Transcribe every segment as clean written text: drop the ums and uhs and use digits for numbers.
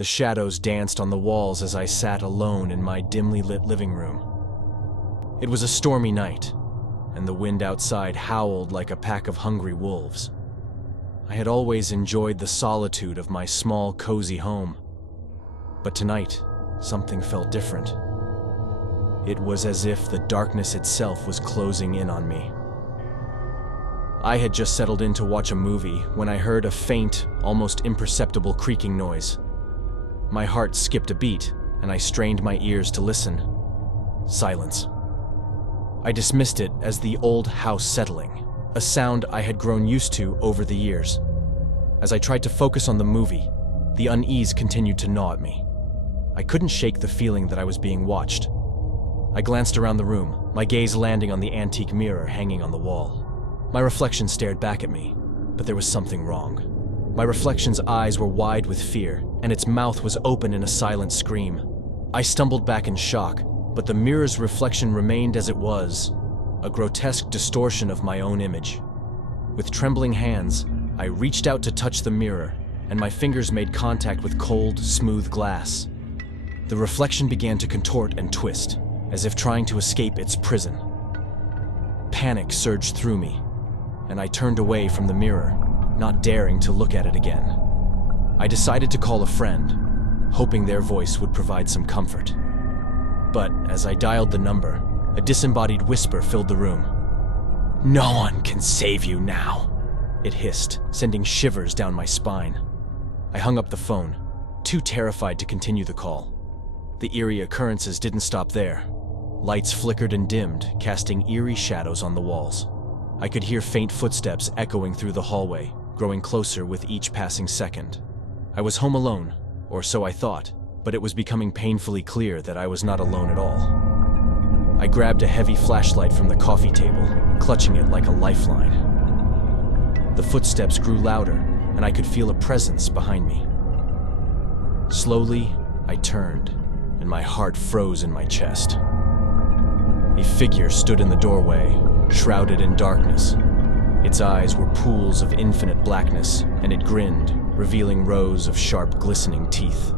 The shadows danced on the walls as I sat alone in my dimly lit living room. It was a stormy night, and the wind outside howled like a pack of hungry wolves. I had always enjoyed the solitude of my small, cozy home. But tonight, something felt different. It was as if the darkness itself was closing in on me. I had just settled in to watch a movie when I heard a faint, almost imperceptible creaking noise. My heart skipped a beat, and I strained my ears to listen. Silence. I dismissed it as the old house settling, a sound I had grown used to over the years. As I tried to focus on the movie, the unease continued to gnaw at me. I couldn't shake the feeling that I was being watched. I glanced around the room, my gaze landing on the antique mirror hanging on the wall. My reflection stared back at me, but there was something wrong. My reflection's eyes were wide with fear, and its mouth was open in a silent scream. I stumbled back in shock, but the mirror's reflection remained as it was, a grotesque distortion of my own image. With trembling hands, I reached out to touch the mirror, and my fingers made contact with cold, smooth glass. The reflection began to contort and twist, as if trying to escape its prison. Panic surged through me, and I turned away from the mirror, not daring to look at it again. I decided to call a friend, hoping their voice would provide some comfort. But as I dialed the number, a disembodied whisper filled the room. "No one can save you now," it hissed, sending shivers down my spine. I hung up the phone, too terrified to continue the call. The eerie occurrences didn't stop there. Lights flickered and dimmed, casting eerie shadows on the walls. I could hear faint footsteps echoing through the hallway, growing closer with each passing second. I was home alone, or so I thought, but it was becoming painfully clear that I was not alone at all. I grabbed a heavy flashlight from the coffee table, clutching it like a lifeline. The footsteps grew louder, and I could feel a presence behind me. Slowly, I turned, and my heart froze in my chest. A figure stood in the doorway, shrouded in darkness. Its eyes were pools of infinite blackness, and it grinned, revealing rows of sharp, glistening teeth.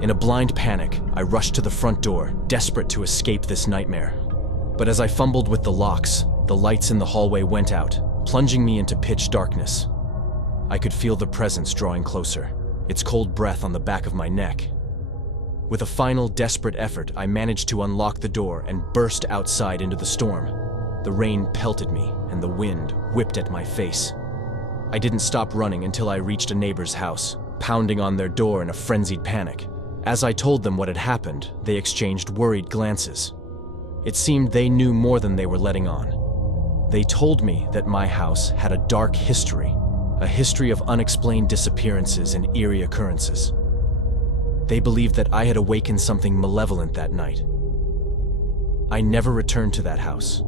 In a blind panic, I rushed to the front door, desperate to escape this nightmare. But as I fumbled with the locks, the lights in the hallway went out, plunging me into pitch darkness. I could feel the presence drawing closer, its cold breath on the back of my neck. With a final, desperate effort, I managed to unlock the door and burst outside into the storm. The rain pelted me, and the wind whipped at my face. I didn't stop running until I reached a neighbor's house, pounding on their door in a frenzied panic. As I told them what had happened, they exchanged worried glances. It seemed they knew more than they were letting on. They told me that my house had a dark history, a history of unexplained disappearances and eerie occurrences. They believed that I had awakened something malevolent that night. I never returned to that house,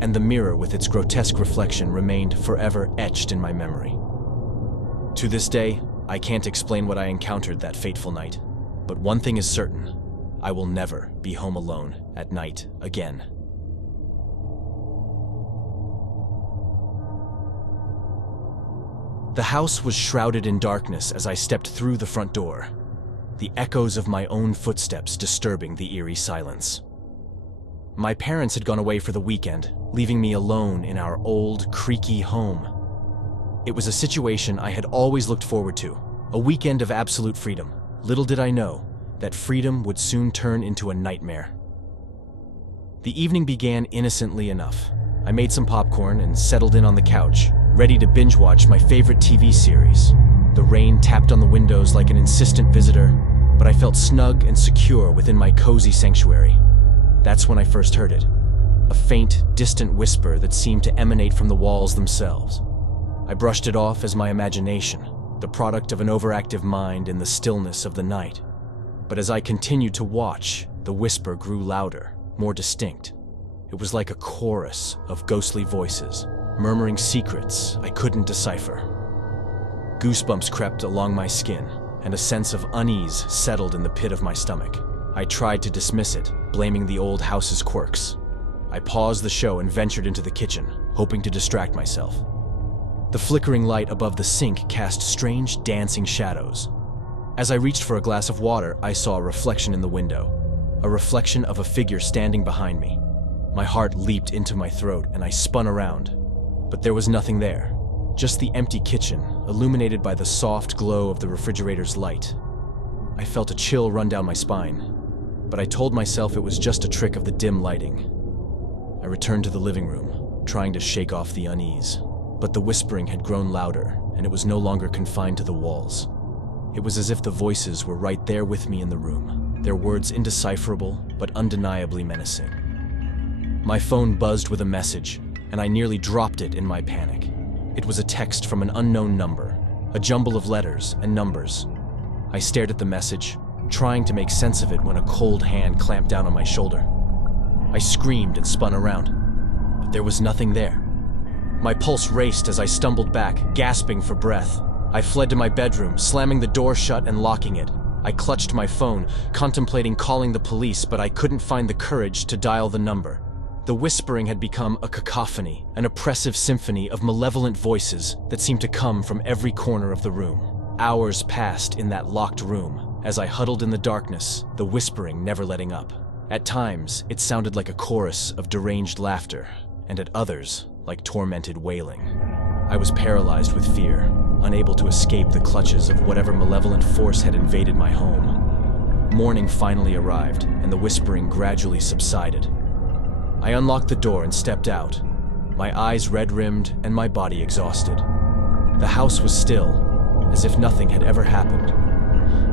and the mirror with its grotesque reflection remained forever etched in my memory. To this day, I can't explain what I encountered that fateful night, but one thing is certain: I will never be home alone at night again. The house was shrouded in darkness as I stepped through the front door, the echoes of my own footsteps disturbing the eerie silence. My parents had gone away for the weekend, leaving me alone in our old, creaky home. It was a situation I had always looked forward to, a weekend of absolute freedom. Little did I know that freedom would soon turn into a nightmare. The evening began innocently enough. I made some popcorn and settled in on the couch, ready to binge-watch my favorite TV series. The rain tapped on the windows like an insistent visitor, but I felt snug and secure within my cozy sanctuary. That's when I first heard it. A faint, distant whisper that seemed to emanate from the walls themselves. I brushed it off as my imagination, the product of an overactive mind in the stillness of the night. But as I continued to watch, the whisper grew louder, more distinct. It was like a chorus of ghostly voices, murmuring secrets I couldn't decipher. Goosebumps crept along my skin, and a sense of unease settled in the pit of my stomach. I tried to dismiss it, blaming the old house's quirks. I paused the show and ventured into the kitchen, hoping to distract myself. The flickering light above the sink cast strange, dancing shadows. As I reached for a glass of water, I saw a reflection in the window. A reflection of a figure standing behind me. My heart leaped into my throat and I spun around. But there was nothing there. Just the empty kitchen, illuminated by the soft glow of the refrigerator's light. I felt a chill run down my spine, but I told myself it was just a trick of the dim lighting. I returned to the living room, trying to shake off the unease. But the whispering had grown louder, and it was no longer confined to the walls. It was as if the voices were right there with me in the room, their words indecipherable but undeniably menacing. My phone buzzed with a message, and I nearly dropped it in my panic. It was a text from an unknown number, a jumble of letters and numbers. I stared at the message, trying to make sense of it when a cold hand clamped down on my shoulder. I screamed and spun around, but there was nothing there. My pulse raced as I stumbled back, gasping for breath. I fled to my bedroom, slamming the door shut and locking it. I clutched my phone, contemplating calling the police, but I couldn't find the courage to dial the number. The whispering had become a cacophony, an oppressive symphony of malevolent voices that seemed to come from every corner of the room. Hours passed in that locked room. As I huddled in the darkness, the whispering never letting up. At times, it sounded like a chorus of deranged laughter, and at others, like tormented wailing. I was paralyzed with fear, unable to escape the clutches of whatever malevolent force had invaded my home. Morning finally arrived, and the whispering gradually subsided. I unlocked the door and stepped out, my eyes red-rimmed and my body exhausted. The house was still, as if nothing had ever happened.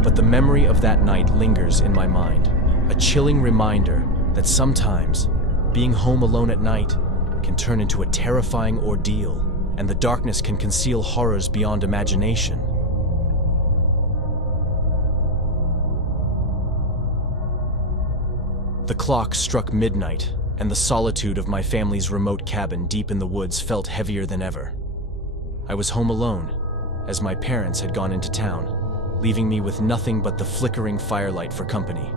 But the memory of that night lingers in my mind, a chilling reminder that sometimes, being home alone at night can turn into a terrifying ordeal, and the darkness can conceal horrors beyond imagination. The clock struck midnight, and the solitude of my family's remote cabin deep in the woods felt heavier than ever. I was home alone, as my parents had gone into town, leaving me with nothing but the flickering firelight for company.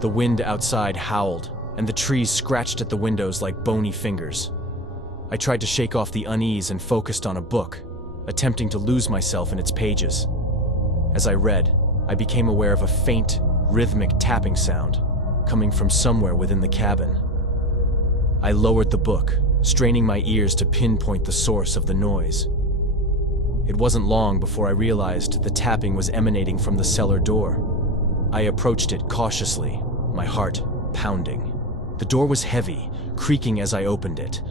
The wind outside howled, and the trees scratched at the windows like bony fingers. I tried to shake off the unease and focused on a book, attempting to lose myself in its pages. As I read, I became aware of a faint, rhythmic tapping sound coming from somewhere within the cabin. I lowered the book, straining my ears to pinpoint the source of the noise. It wasn't long before I realized the tapping was emanating from the cellar door. I approached it cautiously, my heart pounding. The door was heavy, creaking as I opened it.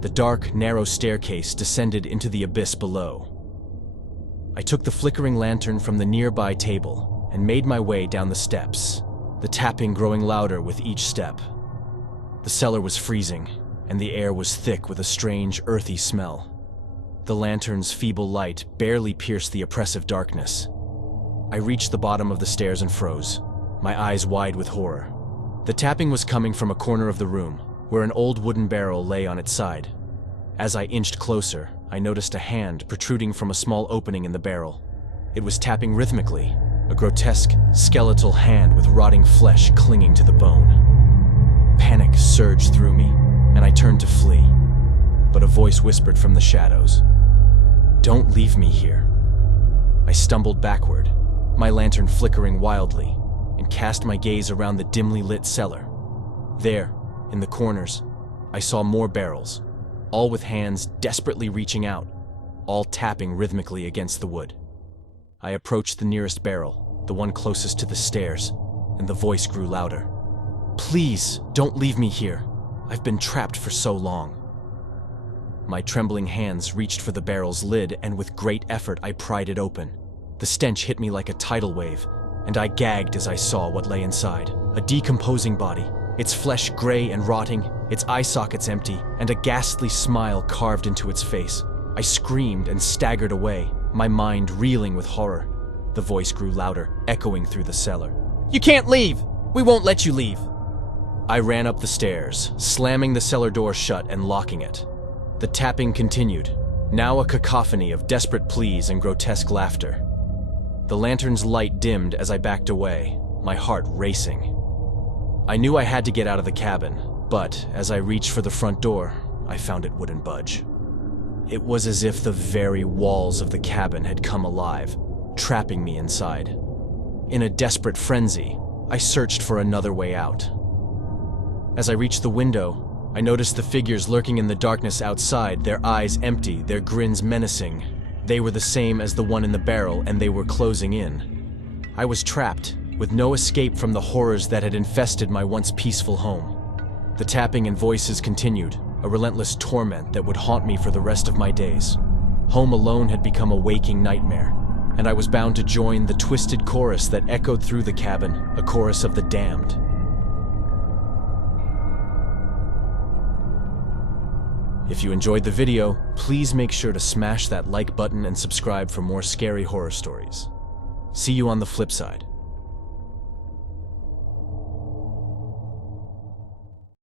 The dark, narrow staircase descended into the abyss below. I took the flickering lantern from the nearby table and made my way down the steps, the tapping growing louder with each step. The cellar was freezing, and the air was thick with a strange, earthy smell. The lantern's feeble light barely pierced the oppressive darkness. I reached the bottom of the stairs and froze, my eyes wide with horror. The tapping was coming from a corner of the room, where an old wooden barrel lay on its side. As I inched closer, I noticed a hand protruding from a small opening in the barrel. It was tapping rhythmically, a grotesque, skeletal hand with rotting flesh clinging to the bone. Panic surged through me, and I turned to flee. But a voice whispered from the shadows, "Don't leave me here." I stumbled backward, my lantern flickering wildly, and cast my gaze around the dimly lit cellar. There, in the corners, I saw more barrels, all with hands desperately reaching out, all tapping rhythmically against the wood. I approached the nearest barrel, the one closest to the stairs, and the voice grew louder. "Please, don't leave me here. I've been trapped for so long." My trembling hands reached for the barrel's lid, and with great effort I pried it open. The stench hit me like a tidal wave, and I gagged as I saw what lay inside. A decomposing body, its flesh gray and rotting, its eye sockets empty, and a ghastly smile carved into its face. I screamed and staggered away, my mind reeling with horror. The voice grew louder, echoing through the cellar. "You can't leave! We won't let you leave!" I ran up the stairs, slamming the cellar door shut and locking it. The tapping continued, now a cacophony of desperate pleas and grotesque laughter. The lantern's light dimmed as I backed away, my heart racing. I knew I had to get out of the cabin, but as I reached for the front door, I found it wouldn't budge. It was as if the very walls of the cabin had come alive, trapping me inside. In a desperate frenzy, I searched for another way out. As I reached the window, I noticed the figures lurking in the darkness outside, their eyes empty, their grins menacing. They were the same as the one in the barrel, and they were closing in. I was trapped, with no escape from the horrors that had infested my once peaceful home. The tapping and voices continued, a relentless torment that would haunt me for the rest of my days. Home alone had become a waking nightmare, and I was bound to join the twisted chorus that echoed through the cabin, a chorus of the damned. If you enjoyed the video, please make sure to smash that like button and subscribe for more scary horror stories. See you on the flip side.